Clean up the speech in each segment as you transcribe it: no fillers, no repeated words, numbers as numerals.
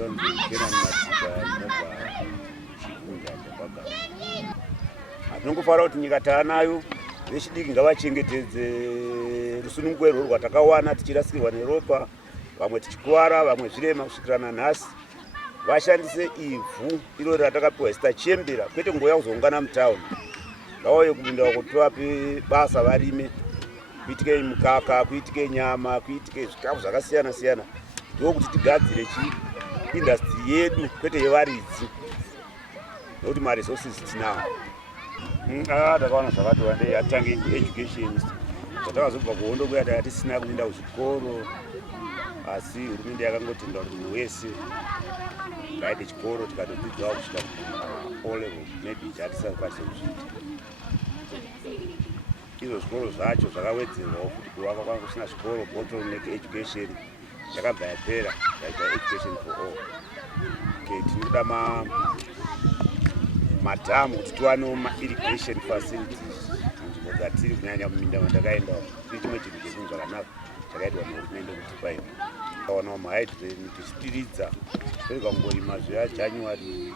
ndonzi Kenan Matiba inobva Chikunda chakwagara. Tinongofara kuti nyika taanayo vechidiki ngavachengetedze rusununguko rwatakawana tichirasikirwa neropa, vamwe tichikuwara, vamwe zvirema kusvikira nanhasi. Vashandise ivhu iro ratakapiwa zita chembera, kwete ngoya kuzoungana mutaundi. Ngauye kupinda kuti vape basa varime, kuitike mukaka, kuitike nyama, kuitike zvikafu zvakasiyana siyana. Ndokuti tigadzire industry yedu kwete yevaridzi. Nokuti maresources tinawo. Ndakaona zvakati wandei atange education. Zvatakazobva kuhondo kuya tisina kuenda kuzvikoro, asi hurumende yakangotenda kuti munhu wese ngaende chikoro tikatodzidzawo kusvika O level, maybe chatisakwanise kuzviita. Izvo zvikoro zvacho zvakawedzerwawo kuti kuvakwa kwangu kusina zvikoro, bottleneck education yakabva yapera, yaita education for all. Tinoda madhamu kuti tiwanewo ma-irrigation facilities munzvimbo dzatiri, kunyanya muminda mandakaenda. Tiri chimwe chinhu chekunhu zvakanaka chakaitwa nehurumende kuti paipo tawanawo mahydreni tichitiridza kangorima zviya January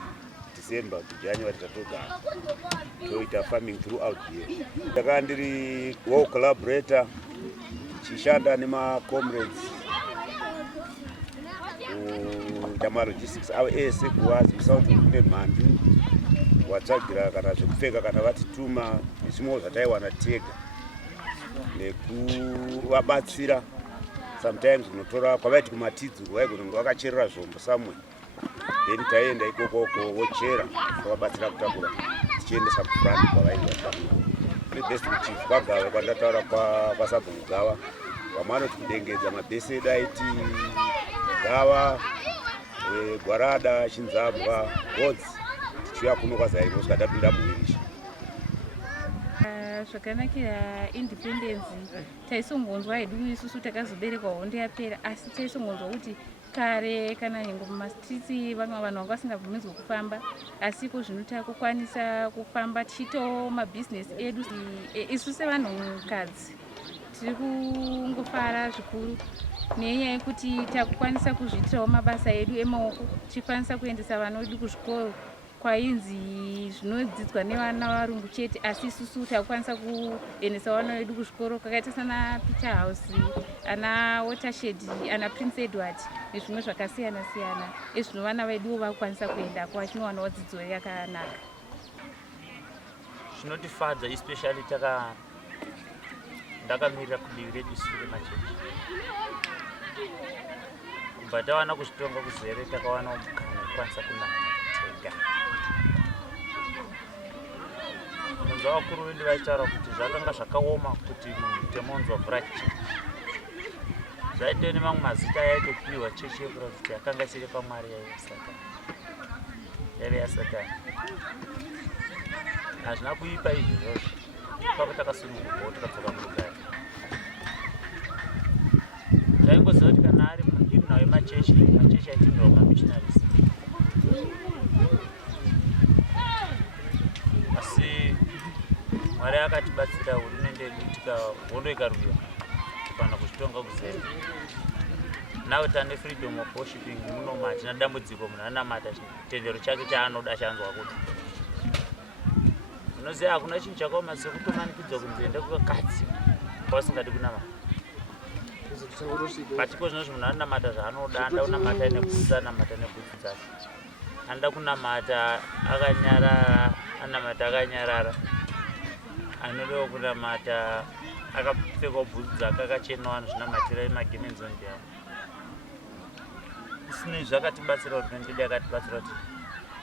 December to January tatogara toita farming throughout the year. Ndakanga ndiri war collaborator tichishanda nema-comrades kuita avo ese kuwazi kusauti kune mhandu watsvagira kana zvekupfeka kana vatituma nezvimwewo zvataiwana tega nekuvabatsira. Sometimes unotora kwavaiti kumatidzuru vaigona vakacherera zvombo samwe, then taienda ikokoko vochera tovabatsira kutakura tichiendesa kufront kwavainga vatakura. Best chief kwagava kwandataura kwaSabhu Mugava, vamwe vanoti kudengedza mabhesedi aiti Gava, Gwarada, Chinzabwa, Godzi, tichiuya kuno kwaZairo kusvika tapinda muwirisha. Zvakanakira independence taisongonzwa hedu isusu takazoberekwa hondo yapera, asi taisongonzwa kuti kare kana nyengo mumastritsi vamwe vanhu vanga vasingabvumidzwi kufamba, asi ko zvino takukwanisa kufamba tichitawo mabhizinesi edu. Isu sevanhukadzi tiri kungofara zvikuru nenyaya yekuti takukwanisa kuzviitirawo mabasa edu emaoko, tichikwanisa kuendesa vana vedu kuzvikoro kwainzi zvinodzidzwa nevana varungu chete, asi isusu takukwanisa kuendesa vana vedu kuzvikoro kwakaita sana Peter House, ana Watershed, ana Prince Edward nezvimwe zvakasiyana siyana, ezvino vana vedu vakukwanisa kuendako vachinowanawo dzidzo yakanaka. Zvinotifadza especially ndakamirira kudivi redu isusu remachechi. Kubva tawana kuzvitonga kuzere takawanawo mukana wekukwanisa kunama tega. Munhu vakuru vedu vaitaura kuti zvakanga zvakaoma kuti temonzwa mvura chechi. Zvaite nemamwe mazita yaitopiwa chechi yeprofita yakanga isiri paMwari yaive yaSatani. Hazvina kuipa izvi zvozvo, ipapo takasunungukawo tikadzoka murugare. Taingoziva kuti kana ari munhu wemachechi aitinhirawo mamissionaries. Asi Mwari akatibatsira, hurumende yedu hondo ikaruya tikana kuzvitonga kuzere. Now tane freedom of worshiping muno hatina dambudziko, munhu anamata chitendero chake chaanoda chanzwa kuti. Unoziva hakuna chinhu chakaoma sekutomanikidzwa kunze ndekukakadzi kwasingadi kunamata. Patiko zvinozvi munhu anamata zvaanoda, anda kunamata nebvudzi, anamata nebvudzi dzake. Anda kunamata akanyarara, anamata akanyarara. Anodawo kunamata akapfekawo bvudzi dzake akachenawo anozvinamatira magemenzi ondiavo. Isinei zvakatibatsira hurumende yedu yakatibatsira kuti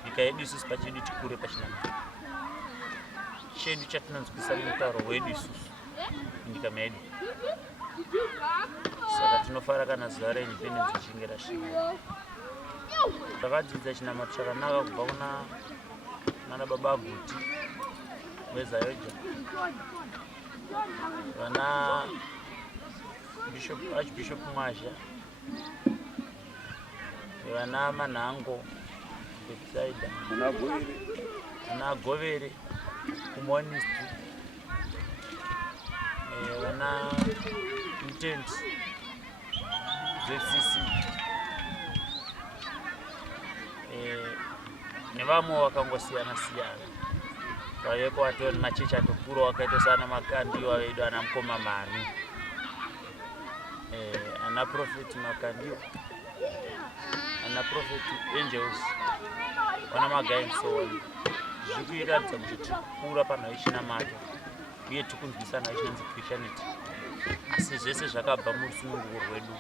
nyika yedu isusu pachedu tikure pachinamata. Chedu chatinonzwisa mutauro wedu isusu munyika medu. Saka tinofara kana zuva reindependence richinge rasvika. Takadzidza chinamato chakanaka kubva kuna baba Guti weZayoja, vana Archbishop Mwazha, vana Manhango Betsaida, vana Govere kuMonistry, vana Mtendi ZCC, nevamwe vakangosiyana-siyana vavepo vatoni machechi atokura wakaita sana makandiwa vedu ana mukoma manu ana Prophet Makandiwa ana Prophet Angels wana magainson zviri kuiratidza kuti tikura panhau yechinamata uye tikunzwisana ichinzi Christianity asi zvese zvakabva murusununguko rwedu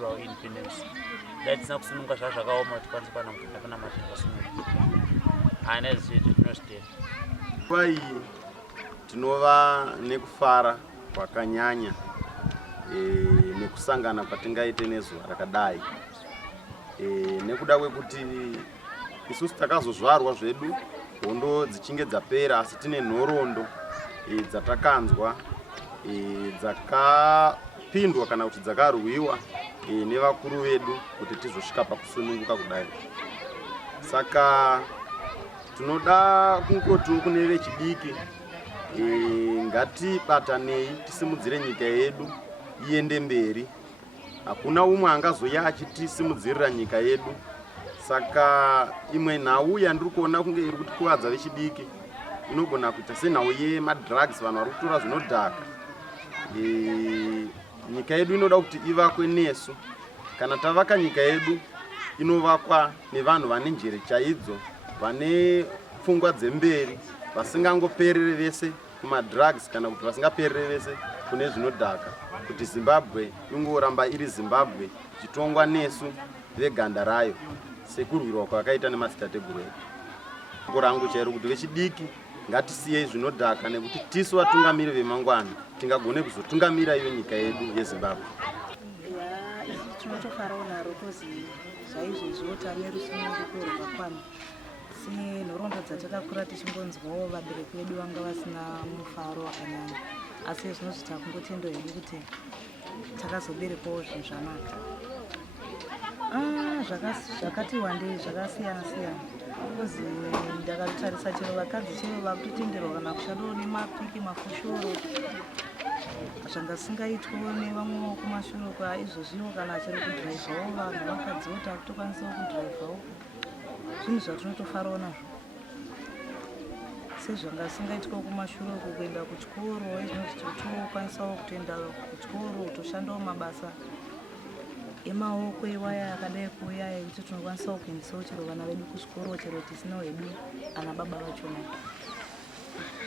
rwa independence dai tisina kusununga zvazvakaoma kuti kwanzi pana mukana pana mati vasununguka haina zvezvo tinozvitenda kwai tinova nekufara kwakanyanya nekusangana kwatingaite nezuva rakadai nekuda kwekuti isusu takazozvarwa zvedu hondo dzichinge dzapera asi tine nhoroondo dzatakanzwa dzakapindwa kana kuti dzakarwiwa nevakuru vedu kuti tizosvika pakusununguka kudai. Saka tinoda kungoti kune vechidiki ngatibatanei tisimudzire nyika yedu iende mberi. Hakuna umwe angazoya achitisimudzirira nyika yedu. Saka imwe nhau yandiri kuona kunge iri kutikuvadza vechidiki inogona kuita senhau yemadrugs, vanhu vari kutora zvinodhaka. Nyika yedu inoda kuti ivakwe nesu. Kana tavaka nyika yedu inovakwa nevanhu vane njere chaidzo, vane pfungwa dzemberi, vasingangoperere vese kumadrugs kana kuti vasingaperere vese kune zvinodhaka, kuti Zimbabwe ingoramba iri Zimbabwe ichitongwa nesu veganda rayo sekurwirwa kwakaita nemadzitateguru edu. Shoko rangu chairo kuti vechidiki ngatisiyei zvinodhaka nekuti tisu vatungamiri vemangwana tingagone kuzotungamira iyo nyika yedu yeZimbabwe. Tinotofarawo naro kozi zvaizvozvo tane rusununguko rwakakwana. Senhoroondo dzatakakura tichimbonzwawo vabereki vedu vanga vasina mufaro wakanyanya, asi zvinozvi takungotendo hedu kuti takazoberekawo zvinhu zvanaka. Zvakati wandei zvakasiyana siyana. Kozi ndakatarisa chero vakadzi chero vakutenderwa kana kushandawo nemapiki mafoshoro zvanga singaitwawo nevamwewo kumashuro kwaizvozviwo kana chero kudhiraivhawo vanhu vakadzi kuti akutokwanisawo kudhiraivhawo. Zvinhu zvatinotofarawo nazvo sezvanga singaitwawo kumashuro kuenda kuchikoro izvinoti totokwanisawo kutoenda kuchikoro kutoshandawo mabasa emaoko iwaya yakadai kuuya yekuti tinokwanisawo kuendesawo chero vana vedu kuchikoro chero tisinawo hedu ana baba vachona.